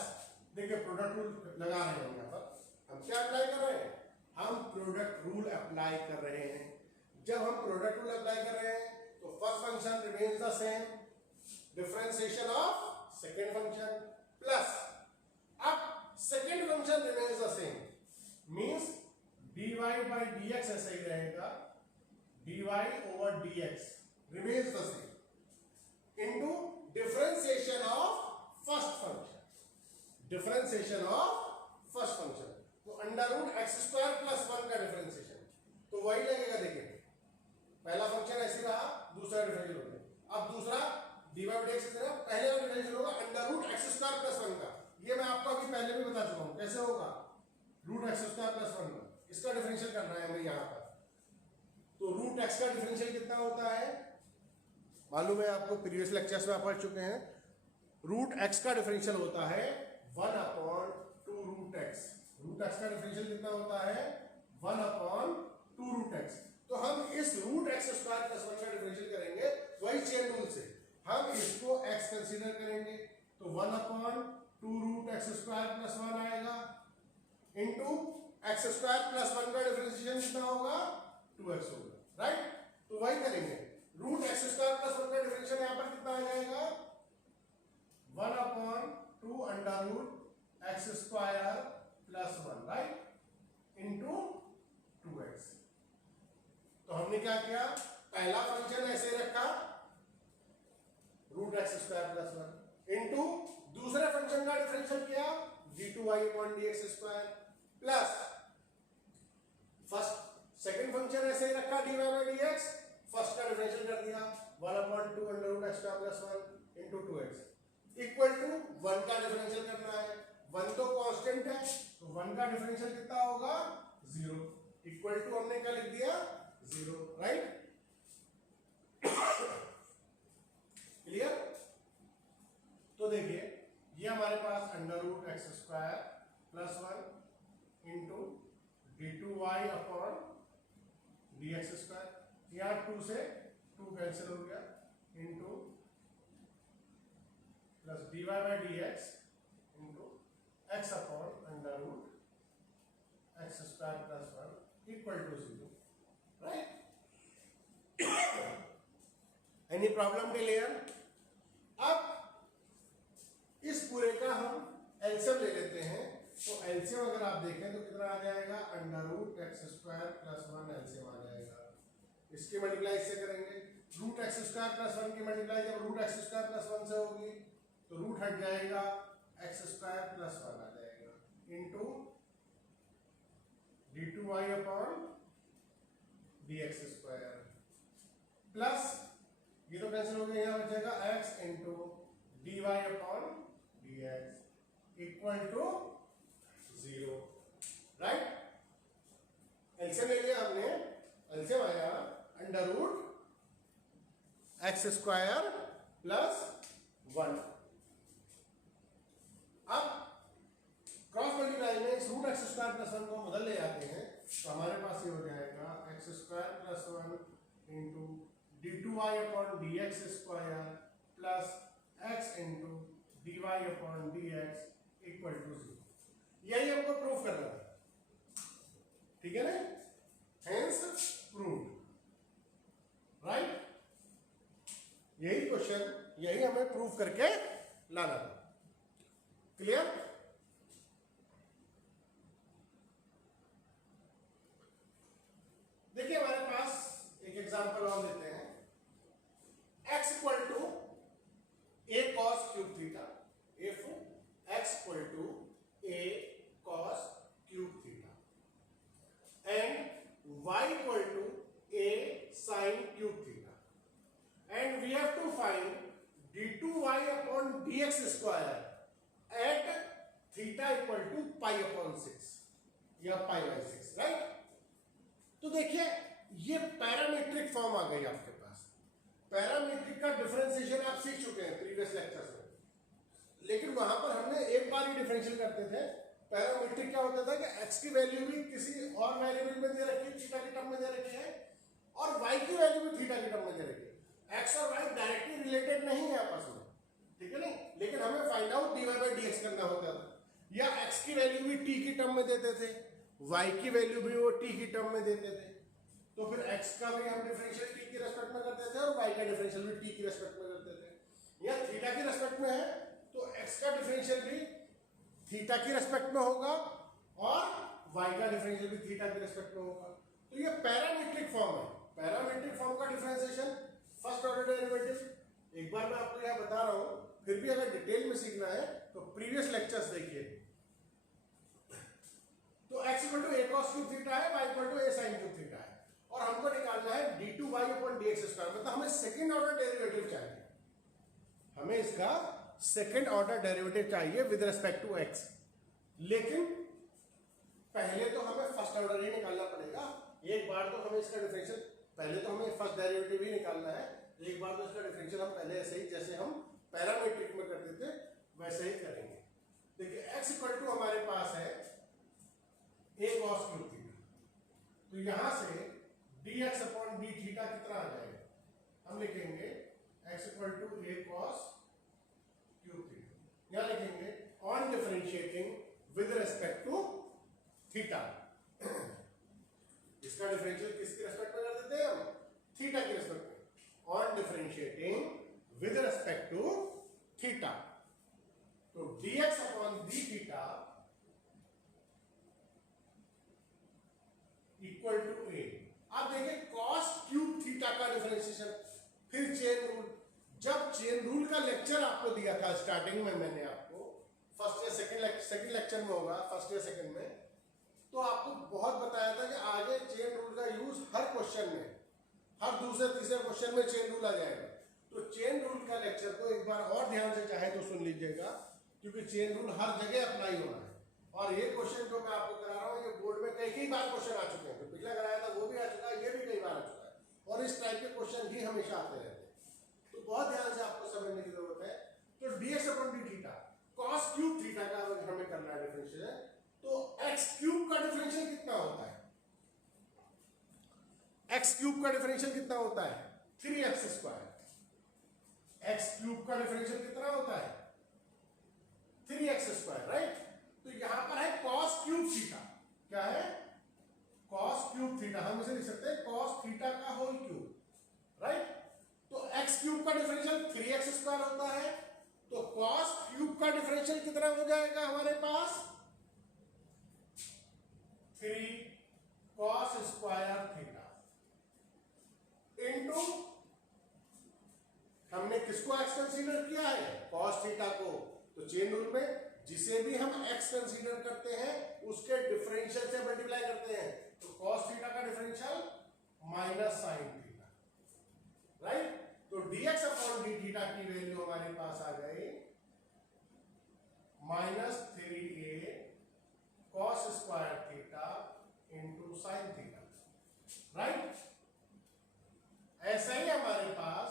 देखिए प्रोडक्ट रूल लगा रहे हैं यहां पर। हम क्या अप्लाई कर रहे हैं? हम प्रोडक्ट रूल अप्लाई कर रहे हैं। जब हम प्रोडक्ट रूल अप्लाई कर रहे हैं तो first function remains the same, differentiation of second function, plus अब second function remains the same, means dy by dx ऐसा ही रहेगा, dy over dx remains the same into differentiation of first function, differentiation of first function। तो under root x square plus 1 का differentiation तो वही लगेगा। देखिए, पहला फंक्शन ऐसे रहा, दूसरा डिफरेंशियल हो गया। अब दूसरा dy by dx से रहा, पहले वाला डिफरेंशियल होगा under root x square plus 1 का। ये मैं आपको अभी पहले भी बता चुका हूं कैसे होगा। रूट एक्स स्क्वायर प्लस 1 का इसका डिफरेंशियल करना है हमें यहाँ पर। तो रूट एक्स का डिफरेंशियल कितना होता है मालूम है आपको, प्रीवियस लेक्चर्स में आप पढ़ चुके हैं। रूट एक्स का डिफरेंशियल होता है 1 upon 2 root x. Root x का डिफरेंशियल कितना होता है? 1 अपॉन 2 रूट एक्स। तो हम इस रूट एक्स स्क्वायर प्लस 1 का डिफरेंशियल करेंगे वही चेन रूल से। हम इसको एक्स कंसीडर करेंगे तो 1 upon 2 root x square plus 1 आएगा, इंटू एक्स स्क्वायर प्लस 1 का डिफरेंशिएशन कितना होगा? 2x होगा, राइट? तो वही करेंगे, रूट एक्स स्क्वायर प्लस 1 का डिफरेंशिएशन यहां पर कितना आ जाएगा? 1 upon 2 under root x square plus 1, right, into 2x। तो हमने क्या किया? पहला फंक्शन ऐसे रखा root x square plus 1 into दूसरे फंक्शन का डिफरेंशियल किया d2y upon dx square, plus first second function ऐसे ही रखा dy by dx, फर्स्ट का डिफरेंशियल कर दिया 1 upon 2 under root x square plus 1 into 2x equal to 1 का डिफरेंशियल करना है। 1 तो कांस्टेंट है तो 1 का डिफरेंशियल कितना होगा? 0 इक्वल टू हमने क्या लिख दिया? 0, राइट? क्लियर? तो देखिए ये हमारे पास under root x square plus 1 into d2y upon dx square, यहाँ 2 से 2 कैंसिल हो गया, into plus dy by dx into x upon under root x square plus 1 equal to 0, right? Any problem clear? अब इस पूरे का हम एलसीएम ले लेते हैं। तो एलसीएम अगर आप देखें तो कितना आ जाएगा? Under root x square plus 1 LCM आ जाएगा। इसकी मल्टीप्लाई इससे करेंगे, रूट एक्स स्क्वायर प्लस 1 की मल्टीप्लाई जब रूट एक्स स्क्वायर प्लस 1 से होगी तो रूट हट जाएगा, एक्स स्क्वायर प्लस 1 आ जाएगा into d2y upon dx square plus ये तो कैंसिल हो गया, यहाँ बचेगा x into dy upon dx equal to 0, right. LCM ले लिया हमने, एलसीएम आया under root x square plus 1। अब क्रॉस मल्टीप्लाई में इस रूट एक्स स्क्वायर प्लस 1 को बदल ले जाते हैं, तो हमारे पास ये हो जाएगा x square plus 1 into d2y upon dx square plus x into dy upon dx equal to 0। यही हमको प्रूफ करना है, ठीक है ना, हेंस प्रूव्ड, राइट। यही क्वेश्चन, यही हमें प्रूफ करके लाना था, क्लियर। देखिए हमारे पास एक एग्जांपल और लेते हैं, x equal to a cos cube theta, if x equal to a cos cube theta and y equal to a sin cube theta, and we have to find d2y upon dx square at theta equal to pi upon 6 या pi by 6, right. तो देखिए ये parametric form आ गई आपके पास। Parametric का differentiation आप सीख चुके हैं प्रीवियस लेक्चर्स में, लेकिन वहां पर हमने एक बार ही डिफरेंशियल करते थे। पैरामीट्रिक क्या होता था कि x की वैल्यू भी किसी और वेरिएबल में दे रखी है, थीटा की टर्म में दे रखी है, और y की वैल्यू भी थीटा की टर्म में दे रखी है। x और y डायरेक्टली रिलेटेड नहीं है आपस में, ठीक है नहीं, लेकिन हमें find out dy by dx करना होता था। या x की वैल्यू भी t की टर्म में देते थे, y की वैल्यू भी वो t की टर्म में देते थे, तो फिर x का भी हम डिफरेंशियल t की रेस्पेक्ट में करते थे और y का डिफरेंशियल भी t की रेस्पेक्ट में करते थे। या थीटा की रेस्पेक्ट में है तो x का डिफरेंशियल भी थीटा की रेस्पेक्ट में होगा और y का डिफरेंशियल भी थीटा की रेस्पेक्ट में होगा। तो ये पैरामीट्रिक फॉर्म है। पैरामीट्रिक फॉर्म का डिफरेंशिएशन फर्स्ट ऑर्डर डेरिवेटिव एक बार मैं आपको यहाँ बता रहा हूँ, फिर भी अगर डिटेल में सीखना है तो प्रीवियस लेक्चर्स देखिए। तो x equal to a cos cube theta है, y equal to a sin cube theta है, और हमको निकालना है d2y अपॉन dx स्क्वायर, मतलब हमें सेकंड ऑर्डर डेरिवेटिव चाहिए, हमें इसका सेकेंड ऑर्डर डेरिवेटिव चाहिए विद रिस्पेक्ट टू x। लेकिन पहले तो हमें फर्स्ट ऑर्डर ही निकालना पड़ेगा। एक बार तो हमें इसका डिफरेंशियल, पहले तो हमें फर्स्ट डेरिवेटिव ही निकालना है, एक बार तो इसका डिफरेंशियल हम पहले ऐसे ही जैसे हम पैरामीट्रिक में करते थे वैसे ही करेंगे। देखिए x इक्वल टू हमारे पास है a cos क्यूब थीटा, तो यहां से dx अपॉन d थीटा कितना आ जाएगा, हम लिखेंगे x equal to a cos cube theta, यहां लिखेंगे on differentiating with respect to theta. इसका डिफरेंशियल किसके रिस्पेक्ट में कर देते हैं हम, थीटा के रिस्पेक्ट में, on differentiating with respect to theta. तो dx upon d theta equal to a। अब देखिए cos क्यूब थीटा का डिफरेंशिएशन, फिर चेन रूल। जब चेन रूल का लेक्चर आपको दिया था स्टार्टिंग में, मैंने आपको फर्स्ट या सेकंड लेक्चर में होगा, फर्स्ट या सेकंड में, तो आपको बहुत बताया था कि आगे चेन रूल का यूज हर क्वेश्चन में, हर दूसरे तीसरे क्वेश्चन में चेन रूल आ जाएगा। तो चेन रूल का लेक्चर को एक बार और ध्यान से चाहे तो सुन लीजिएगा, क्योंकि चेन रूल हर जगह अप्लाई होना है। और ये क्वेश्चन जो मैं आपको करा रहा हूँ, ये बोर्ड में कई बार क्वेश्चन आ चुके हैं, तो पिछला कराया था वो भी आ चुका है, ये भी कई बार आ चुका है, और इस टाइप के क्वेश्चन ही हमेशा आते रहते हैं, तो बहुत ध्यान से आपको समझने की जरूरत है। तो dx upon d theta cos cube theta का अगर हमें करना है डिफरेंशियल, तो x क्यूब का डिफरेंशियल कितना होता है, x क्यूब का डिफरेंशियल कितना होता है 3x स्क्वायर। x क्यूब का डिफरेंशियल कितना होता है 3x स्क्वायर, राइट। तो यहां पर है cos क्यूब थीटा, क्या है cos क्यूब थीटा, हम इसे लिख सकते हैं cos थीटा का होल क्यूब, राइट। तो x क्यूब का डिफरेंशियल 3x स्क्वायर होता है, तो cos क्यूब का डिफरेंशियल कितना हो जाएगा हमारे पास 3 cos स्क्वायर थीटा इंटू हमने किसको x कंसीडर किया है? cos थीटा को। तो चेन रूल में जिसे भी हम x कंसीडर करते हैं उसके डिफरेंशियल से मल्टीप्लाई करते हैं। तो cos थीटा का differential minus sine theta, right. तो dx अपॉन डी थीटा की वैल्यू हमारे पास आ गई -3a cos square theta into sine theta, right. ऐसा ही हमारे पास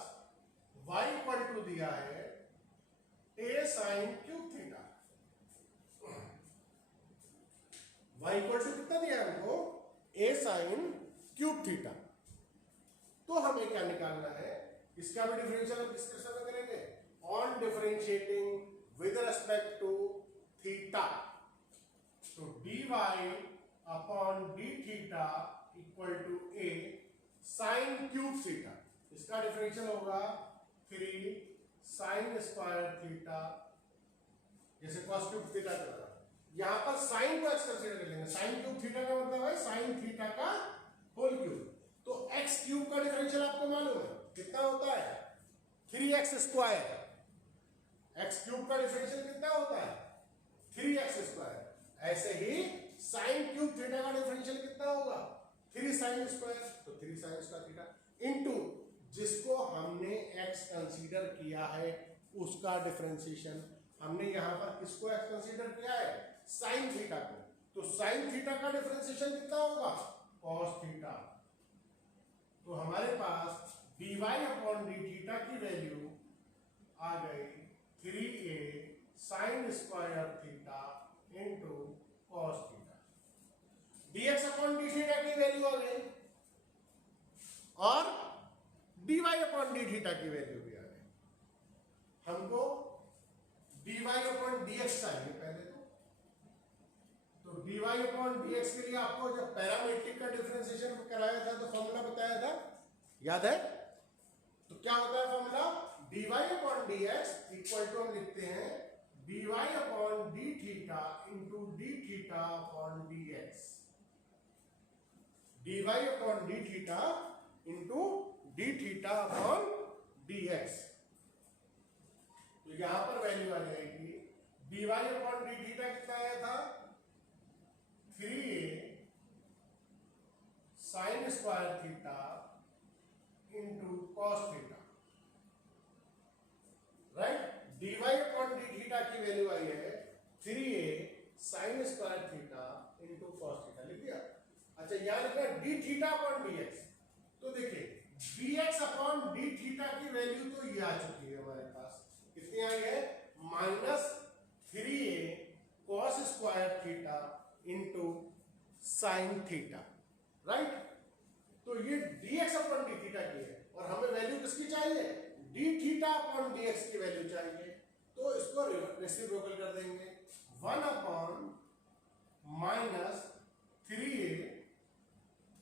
y इक्वल टू दिया है a sine cube theta. y equal to कितना दिया है हमको? a sine cube theta. तो हमें क्या निकालना है? इसका भी डिफरेंशियल हम किसके साथ करेंगे? On differentiating with respect to theta. तो dy upon d theta equal to a sine cube theta. इसका डिफरेंशियल होगा 3 साइन स्क्वायर थीटा, जैसे cos क्यूब थीटा का। यहां पर साइन को x कंसीडर कर लेंगे। साइन क्यूब थीटा का मतलब है साइन थीटा का होल क्यूब। तो x क्यूब का डिफरेंशियल आपको मालूम है कितना होता है? 3x square. x क्यूब का डिफरेंशियल कितना होता है? 3x square. ऐसे ही साइन क्यूब थीटा का डिफरेंशियल कितना होगा? 3 साइन स्क्वायर। तो 3 साइन स्क्वायर थीटा इनटू जिसको हमने x कंसीडर किया है उसका डिफरेंशिएशन। हमने यहां पर किसको x कंसीडर किया है? साइन थीटा को। तो साइन थीटा का डिफरेंशिएशन कितना होगा? cos theta. तो हमारे पास dy अपॉन डी थीटा की वैल्यू आ गई 3a sign square theta into cos theta. dx upon d theta की वैल्यू आ गई और dy अपॉन डी थीटा की वैल्यू भी आ गई। हमको dy अपॉन dx चाहिए पहले तो dy अपॉन dx के लिए आपको जब पैरामीट्रिक का डिफरेंशिएशन कराया था तो फॉर्मूला बताया था, याद है? तो क्या होता है formula? dy upon dx equal to हम लिखते हैं dy upon d theta into d theta upon dx। dy upon d theta into d theta upon dx। तो यहां पर वैल्यू आ जाएगी dy अपॉन डी थीटा कितना आया था? 3a sign square theta into cos theta, right. dy upon d theta की value आई है 3a sign square theta into cos theta, लिख दिया। अच्छा यहां लिखा डी थीटा अपॉन dx। तो देखिए dx अपॉन डी थीटा की वैल्यू तो ये आ चुकी है हमारे पास। कितनी आई है? -3a cos square theta into sine theta, right. तो ये dx अपॉन डी थीटा की है और हमें वैल्यू किसकी चाहिए? डी थीटा अपॉन dx की वैल्यू चाहिए। तो इसको रेसिप्रोकल कर देंगे 1 upon -3a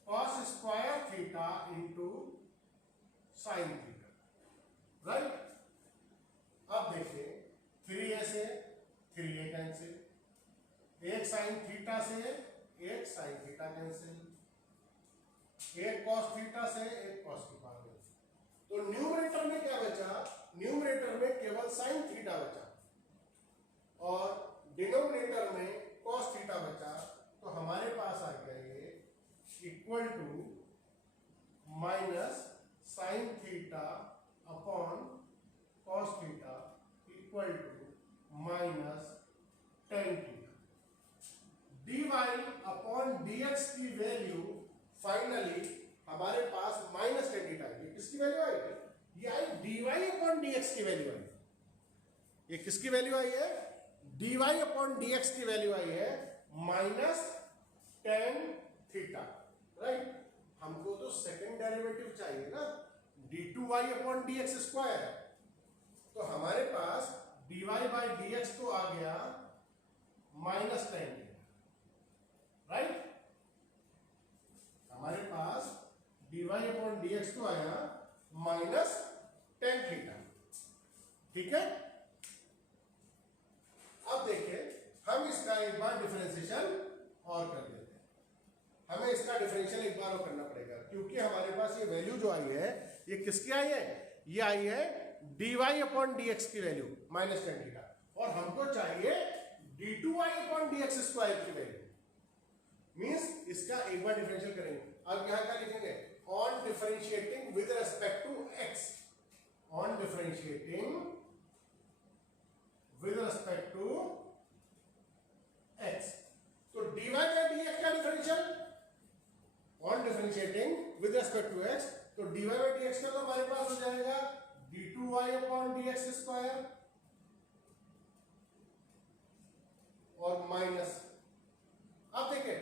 cos square theta into sine theta, right. अब देखिए 3a से 3a कैंसिल, एक साइन थीटा से एक साइन थीटा कैंसिल, एक cos थीटा से एक cos की पावर कैंसिल। तो न्यूमरेटर में क्या बचा? न्यूमरेटर में केवल साइन थीटा बचा और डिनोमिनेटर में cos थीटा बचा। तो हमारे पास आ गया ये equal to minus sine theta upon cos theta equal to minus tan theta. dy upon dx की वैल्यू फाइनली हमारे पास -tan थीटा है। किसकी वैल्यू आई? ये आई dy अपॉन dx की वैल्यू आई। ये किसकी वैल्यू आई है? dy अपॉन dx की वैल्यू आई है -tan थीटा, राइट। हमको तो सेकंड डेरिवेटिव चाहिए ना, d2y अपॉन dx स्क्वायर। तो हमारे पास dy बाई dx तो आ गया -tan थीटा, राइट। हमारे पास dy अपॉन dx तो आया -tan थीटा, ठीक है। अब देखिए हम इसका एक बार डिफरेंशिएशन और कर देते हैं। हमें इसका डिफरेंशियल एक बार और करना पड़ेगा क्योंकि हमारे पास ये वैल्यू जो आई है ये किसकी आई है? ये आई है d y upon D x की वैल्यू माइनस टेन थीटा, और हमको चाहिए d two Y upon D x square की वैल्यू। मीन्स इसका एक बार डिफरेंशियल करेंगे। अब यहां क्या लिखेंगे, on differentiating with respect to x, on differentiating with respect to x. तो dy बाय dx का differential on differentiating with respect to x, तो dy बाय dx का तो हमारे पास हो जाएगा d2y अपॉन dx स्क्वायर और माइनस, अब देखिए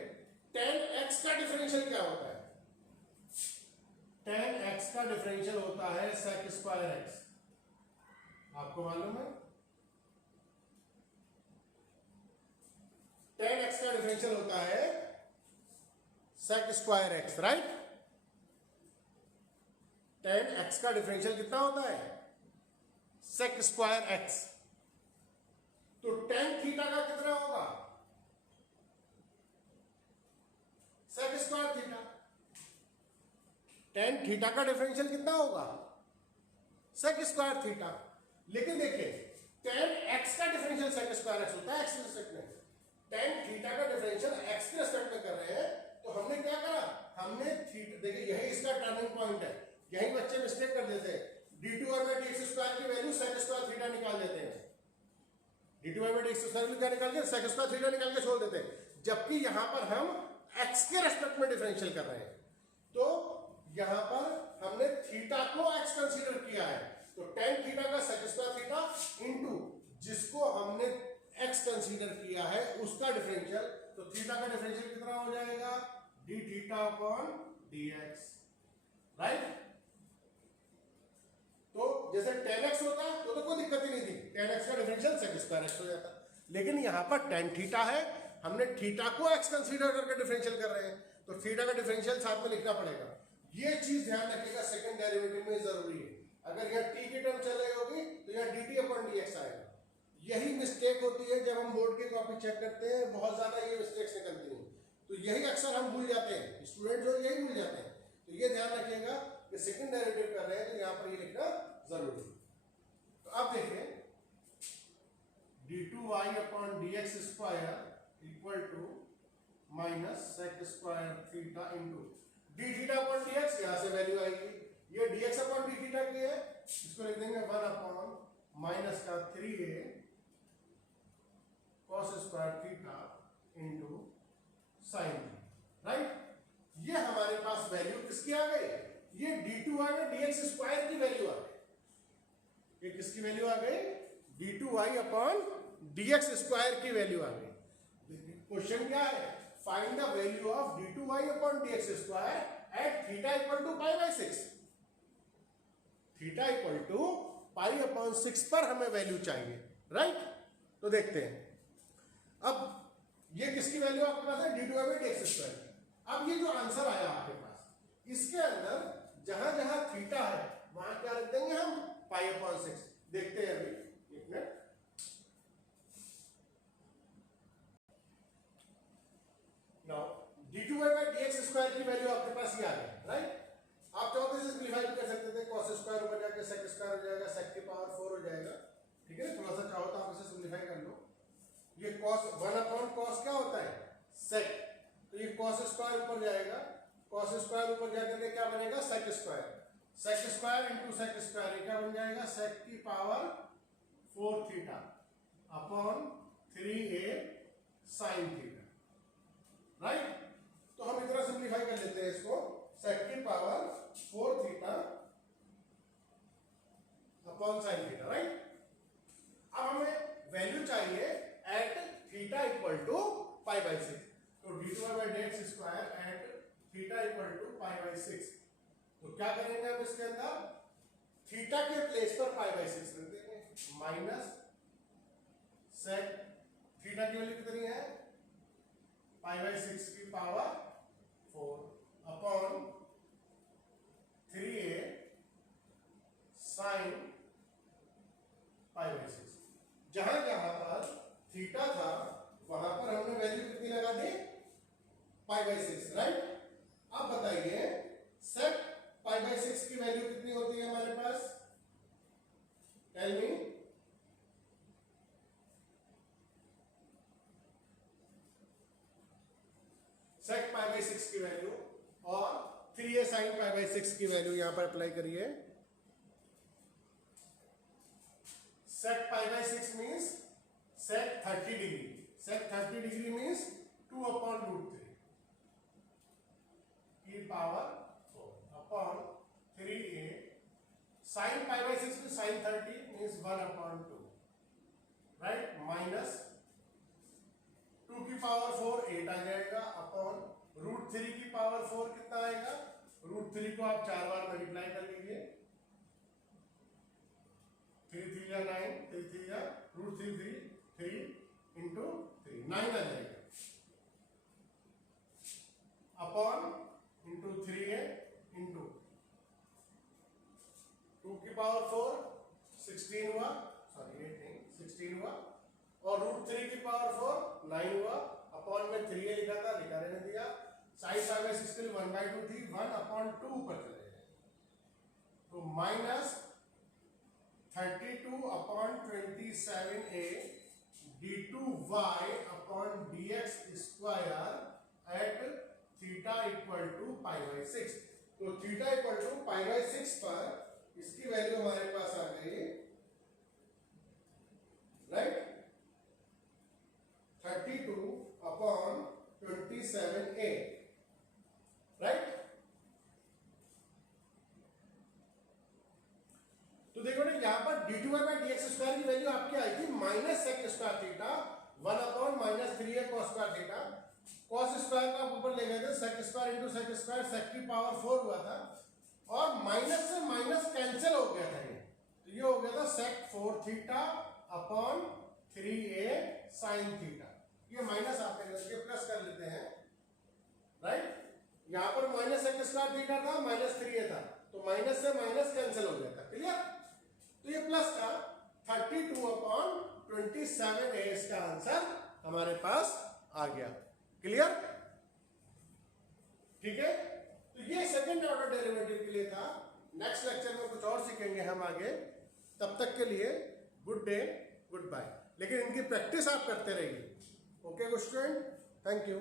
tan x का डिफरेंशियल क्या होता है, tan x का डिफरेंशियल होता है sec स्क्वायर x, आपको मालूम है tan x का डिफरेंशियल होता है sec square x, right. tan x का डिफरेंशियल कितना होता है, sec स्क्वायर x, तो tan थीटा का कितना होगा, sec square theta. tan theta का डिफरेंशियल कितना होगा, sec स्क्वायर थीटा। लेकिन देखिए tan x का डिफरेंशियल sec स्क्वायर x होता है x के रिस्पेक्ट में, tan थीटा का डिफरेंशियल x के रिस्पेक्ट में कर रहे हैं, तो हमने क्या करा, हमने थीटा, देखिए यही इसका टर्निंग पॉइंट है, यही बच्चे मिस्टेक कर देते हैं, d2y बाय dx स्क्वायर की वैल्यू sec स्क्वायर थीटा निकाल देते हैं, d2y बाय dx स्क्वायर क्या निकाल के sec स्क्वायर थीटा निकाल के छोड़ देते हैं, जबकि यहां पर हम x के रिस्पेक्ट में डिफरेंशियल कर रहे हैं। तो यहां पर हमने थीटा को x कंसीडर किया है, तो tan थीटा का sec स्क्वायर थीटा इनटू जिसको हमने x कंसीडर किया है उसका डिफरेंशियल, तो थीटा का डिफरेंशियल कितना हो जाएगा, d theta upon dx, right. तो जैसे tan x होता तो कोई दिक्कत ही नहीं थी, tan x का डिफरेंशियल sec स्क्वायर x हो जाता, लेकिन यहां पर tan थीटा है, हमने थीटा को x कंसीडर करके डिफरेंशियल कर रहे हैं, तो थीटा का डिफरेंशियल साथ में लिखना पड़ेगा। ये चीज ध्यान रखिएगा, सेकंड डेरिवेटिव में जरूरी है, अगर यहाँ t की टर्म चले होगी तो यहाँ dt अपॉन dx आएगा। यही मिस्टेक होती है जब हम बोर्ड की कॉपी चेक करते हैं, बहुत ज्यादा ये मिस्टेक्स निकलती हैं, तो यही अक्सर हम भूल जाते हैं, स्टूडेंट जो यही भूल जाते हैं, तो ये ध्यान रखिएगा कि सेकंड डेरिवेटिव कर रहे हैं तो यहाँ पर ये लिखना जरूरी है। तो अब देखिए d2y upon dx square equal to minus sec square theta into d theta upon dx, यहाँ से वैल्यू आएगी, ये dx अपॉन d थीटा की है, इसको लिख देंगे 1 अपॉन माइनस का 3a cos square theta into sine, right. ये हमारे पास वैल्यू किसकी आ गई, ये d2y में dx स्क्वायर की वैल्यू आ गई, ये किसकी वैल्यू आ गई, d2y अपॉन dx स्क्वायर की वैल्यू आ गई। क्वेश्चन क्या है, find the value of d2y upon dx square at theta equal to pi by 6, theta equal to pi upon 6 पर हमें वैल्यू चाहिए, राइट। तो देखते हैं, अब ये किसकी वैल्यू आपके पास है, d2y बाय dx स्क्वायर। अब ये जो आंसर आया आपके पास, इसके अंदर जहां जहां थीटा है वहां क्या लिख देंगे हम, पाई अपॉन 6। देखते हैं अभी, एक minute. Now d2y by dx square की वैल्यू आपके पास ये आ गई, राइट। आप चाहो तो इसे सिंपलीफाई कर सकते थे, cos स्क्वायर ऊपर जाके sec स्क्वायर हो जाएगा, sec की पावर 4 हो जाएगा, ठीक है। थोड़ा सा चाहो तो आप इसे सिंपलीफाई कर लो, ये cos 1 अपॉन cos क्या होता है, sec, तो ये cos स्क्वायर ऊपर जाएगा, cos स्क्वायर ऊपर जाकर के क्या बनेगा, sec square, sec square into sec square, ये क्या बन जाएगा, sec की power 4 theta upon 3a sin थीटा, राइट। तो हम इतना सिंपलीफाई कर लेते हैं इसको, sec की पावर 4 थीटा अपॉन sin थीटा, राइट। अब हमें वैल्यू चाहिए at theta equal to pi by 6, तो d2y by dx square at theta equal to pi by 6, तो क्या करेंगे हम इसके अंदर, थीटा के प्लेस पर पाई बाय 6 रख देंगे, माइनस sec थीटा की वैल्यू कितनी है, पाई बाय 6 की power 4 upon 3a sin pi by 6। जहां जहां पर थीटा था वहां पर हमने वैल्यू कितनी लगा दी, पाई बाय 6, राइट। अब बताइए sec पाई बाय 6 की वैल्यू कितनी होती है हमारे पास, 6 की वैल्यू और 3a sin पाई बाई 6 की वैल्यू यहां पर अप्लाई करिए। sec pi by 6 means sec 30 degree. Sec 30 degree means 2 upon root 3 e power 4 upon 3a. Sin pi by 6 means sin 30 means 1 upon 2, right? Minus 2 की power 4 8 आ जाएगा upon root 3 की power 4 कितना आएगा? Root 3 को आप 4 बार मल्टीप्लाई कर लीजिए। 3 3 या 9, 3 3 या रूट 3 3 इंटू 3 9 आ जाएगा अपॉन इंटू 3a इंटू 2 की पावर 4 16 हुआ, सॉरी 8 नहीं 16 हुआ, और रूट 3 की पावर 4 9 हुआ, अपॉन में 3a लिखा था, लिखा रहने दिया। साइन पाई बाई 6 के लिए 1/2 थी, 1 अपॉन 2 ऊपर चले गए, तो minus 32 upon 27a d2y upon dx square at theta equal to pi by 6। तो theta equal to pi by 6 पर इसकी वैल्यू हमारे पास आ गई, राइट, 32 अपॉन 27a, राइट। तो देखो ना यहां पर d2y बाई dx स्क्वायर की वैल्यू आपकी आई थी minus sec square theta 1 upon minus 3a cos square theta. cos square का आप ऊपर ले गए थे, sec square into sec square, sec की पावर 4 हुआ था और माइनस से माइनस कैंसिल हो गया था ये, तो ये हो गया था सेक 4 theta upon 3a sine theta. ये माइनस आप प्लस कर लेते हैं, राइट। यहां पर माइनस सेक स्क्वायर थीटा था, माइनस 3a था, तो माइनस से माइनस कैंसिल हो गया था, क्लियर। तो ये प्लस का 32 अपॉन 27a इसका आंसर हमारे पास आ गया, क्लियर, ठीक है। तो ये सेकंड ऑर्डर डेरिवेटिव के लिए था। नेक्स्ट लेक्चर में कुछ और सीखेंगे हम आगे। तब तक के लिए गुड डे, गुड बाय। लेकिन इनकी प्रैक्टिस आप करते रहिए, ओके स्टूडेंट, थैंक यू।